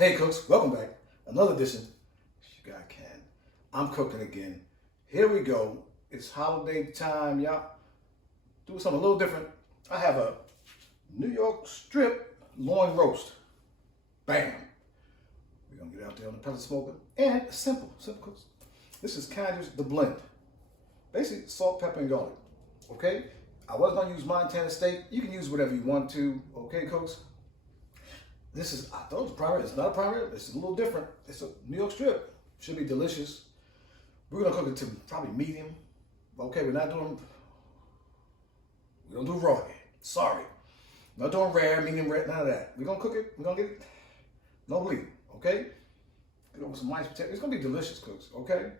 Hey cooks, welcome back. Another edition. You guys can. I'm cooking again. Here we go. It's holiday time, y'all. Do something a little different. I have a New York strip loin roast. Bam. We're gonna get out there on the pellet smoker. And simple cooks. This is kind of the blend. Basically salt, pepper, and garlic. Okay? I was gonna use Montana steak. You can use whatever you want to. Okay, cooks? This is, I thought it was prime rib. It's not a prime rib. It's a little different. It's a New York strip. Should be delicious. We're gonna cook it to probably medium. Okay, we don't do raw yet. Sorry. Not doing rare, medium rare, none of that. We're gonna cook it. We're gonna get it. No bleeding. Okay? Get over some mashed potatoes. It's gonna be delicious, cooks. Okay?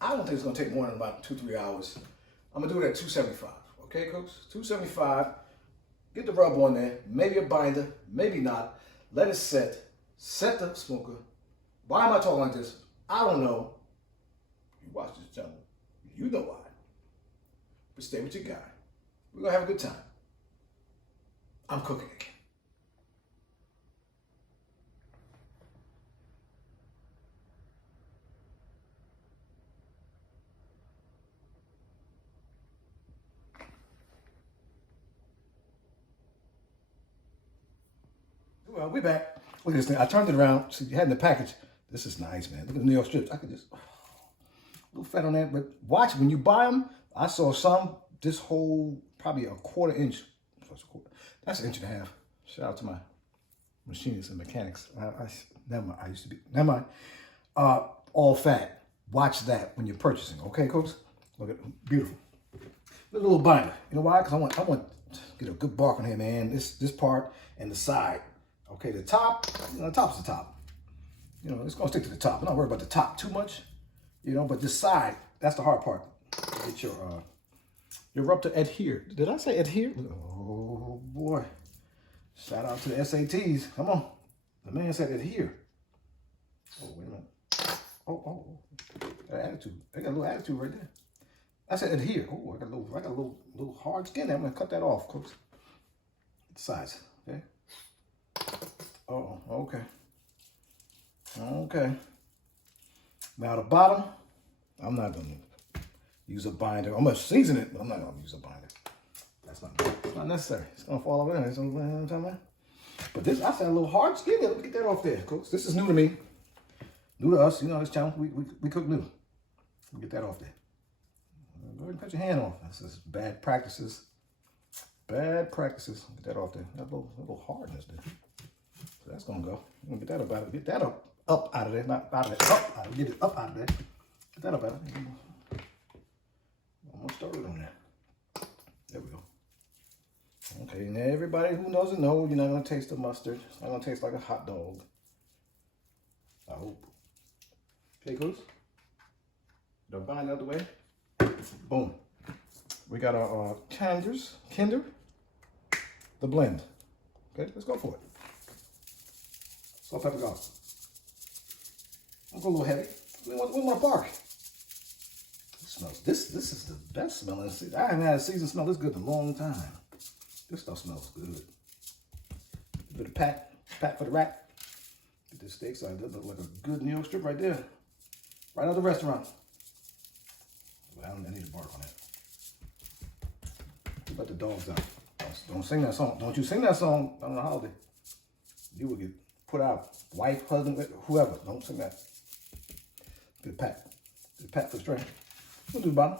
I don't think it's gonna take more than about 2-3 hours. I'm gonna do it at 275. Okay, cooks? 275. Get the rub on there. Maybe a binder. Maybe not. Let it set. Set the smoker. Why am I talking like this? I don't know. You watch this channel. You know why. But stay with your guy. We're going to have a good time. I'm cooking again. Well, we're back. Look at this thing. I turned it around. See, you had in the package. This is nice, man. Look at the New York strips. I could just, a little fat on that. But watch, when you buy them, I saw some, this whole, probably a quarter inch. That's an inch and a half. Shout out to my machinists and mechanics. Never mind. I used to be, never mind. All fat. Watch that when you're purchasing. Okay, cooks? Look at, beautiful. The little binder. You know why? Because I want to get a good bark on here, man. This part and the side. Okay, the top, the top's the top. It's gonna stick to the top. I'm not worried about the top too much, but this side, that's the hard part. Get your rub to adhere. Did I say adhere? Oh boy. Shout out to the SATs. Come on. The man said adhere. Oh, wait a minute. Oh. That attitude. I got a little attitude right there. I said adhere. Oh, I got a little hard skin there. I'm gonna cut that off, cooks. The sides, okay? Oh, okay. Okay. Now the bottom, I'm not gonna use a binder. I'm gonna season it, but I'm not gonna use a binder. That's not necessary. It's gonna fall over there. You know what I'm talking about? But this, I said a little hard skin there. Let me get that off there, cooks. This is new to me. New to us. This channel, we cook new. Get that off there. Go ahead and cut your hand off. That's just bad practices. Bad practices. Get that off there. That little hardness there. So that's gonna go. I'm gonna get that up out of it. Get that up out of there. Not out of there. Up out of Get it up out of there. Get that up out of there. Almost started on that. There we go. Okay, and everybody who knows it knows you're not gonna taste the mustard. It's not gonna taste like a hot dog. I hope. Okay, cooks. The bind out the way. Boom. We got our Kinder, the blend. Okay, let's go for it. Salt, pepper, garlic. I'll go a little heavy. We want to bark. It smells. This is the best smelling. I haven't had a season smell this good in a long time. This stuff smells good. A bit of pat for the rack. Get this steak side. That look like a good New York strip right there. Right out of the restaurant. I need a bark on that. Let the dogs out. Don't sing that song. Don't you sing that song on the holiday. You will get put out. Wife, husband, whoever. Don't sing that. Good pat. Good pat for the string. We'll do the bottom.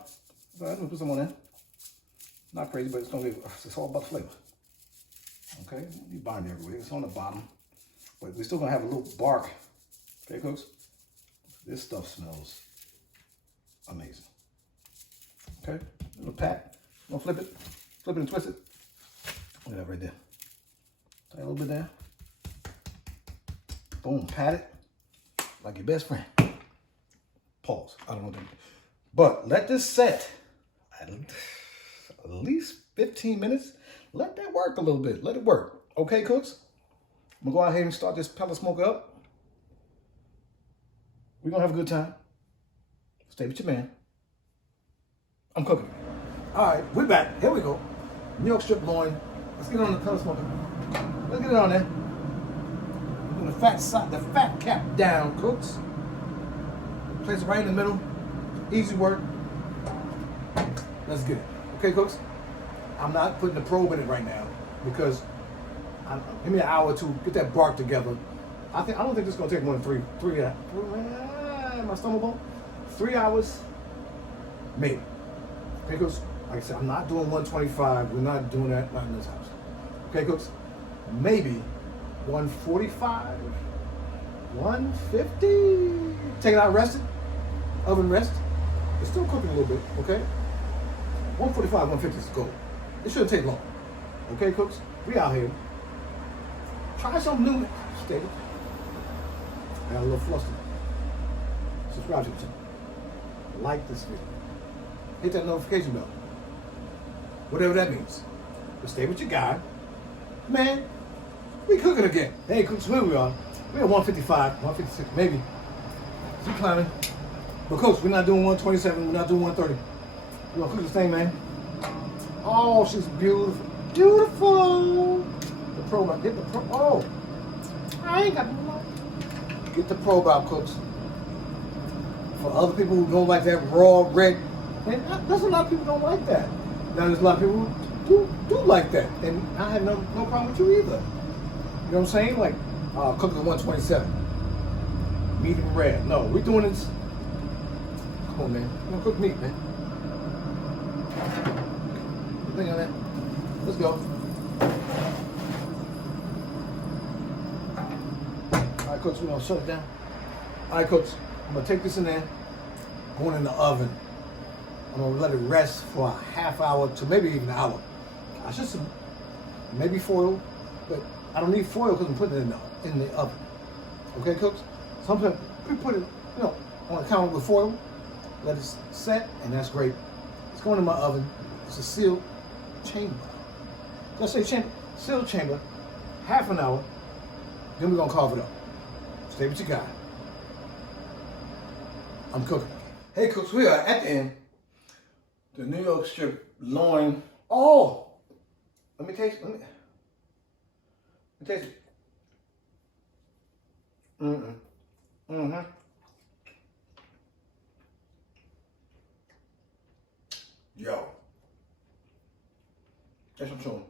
I'm going to put some on there. Not crazy, but it's all about the flavor. Okay? You bind it everywhere. It's on the bottom. But we're still going to have a little bark. Okay, cooks? This stuff smells amazing. Okay? A little pat. I'm going to flip it and twist it. Look at that right there. Take a little bit there. Boom, pat it like your best friend. Pause. I don't know what to do. But let this set at least 15 minutes. Let that work a little bit. Let it work. Okay, cooks? I'm going to go ahead and start this pellet smoker up. We're going to have a good time. Stay with your man. I'm cooking. All right, we're back. Here we go. New York strip loin. Let's get on the pellet smoker. Let's get it on there. I'm gonna fat side, the fat cap down, cooks. Place it right in the middle. Easy work. Let's get it. Okay, cooks? I'm not putting the probe in it right now because give me an hour or two, get that bark together. I don't think this is gonna take more than three my stomach bone. 3 hours, maybe. Okay, cooks? Like I said, I'm not doing 125. We're not doing that, not in this house. Okay, cooks? Maybe 145, 150. Take it out, rest it. Oven rest. It's still cooking a little bit, okay? 145, 150 is gold. It shouldn't take long. Okay, cooks? We out here. Try something new. Stay. I got a little flustered. Subscribe to the channel. Like this video. Hit that notification bell. Whatever that means. But stay with your guy. Man, we cooking again. Hey, cooks, where we are. We're at 155, 156, maybe. Keep climbing. But cooks, we're not doing 127, we're not doing 130. We're gonna cook this thing, man. Oh, she's beautiful. Beautiful. The probe out. Get the probe. Oh. I ain't got no. Get the probe out, cooks. For other people who don't like that raw red, and there's a lot of people who don't like that. Now there's a lot of people who do like that, and I have no problem with you either. You know what I'm saying? Like, cook at 127, medium rare. No, we're doing this. Come on, man. We're gonna cook meat, man. Think on that. Let's go. All right, cooks, we're gonna shut it down. All right, cooks, I'm gonna take this in there, going in the oven. I'm gonna let it rest for a half hour to maybe even an hour. I should maybe foil, but I don't need foil because I'm putting it in the oven. Okay, cooks? Sometimes we put it, on the counter with foil, let it set, and that's great. It's going in my oven. It's a sealed chamber. Let's say chamber, sealed chamber, half an hour, then we're gonna carve it up. Stay with your guy. I'm cooking. Hey cooks, we are at the end. The New York strip loin. Oh! Let me taste it. Yo. That's what I'm showing.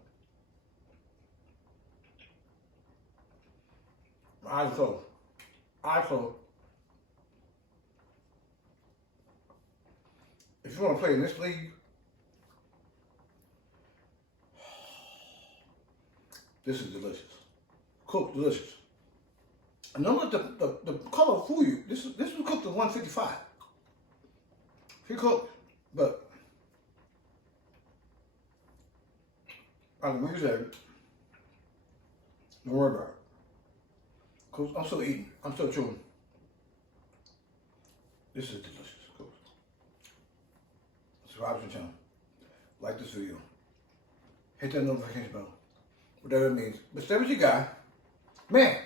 Eyes closed. Eyes closed. If you want to play in this league, this is delicious. Cooked delicious. And don't let the color fool you. This was cooked at 155. She cooked, but I can use that. Don't worry about it. Cause I'm still eating. I'm still chewing. This is delicious. Cool. Subscribe to the channel. Like this video. Hit that notification bell. Whatever it means. But stay with your guy. Man,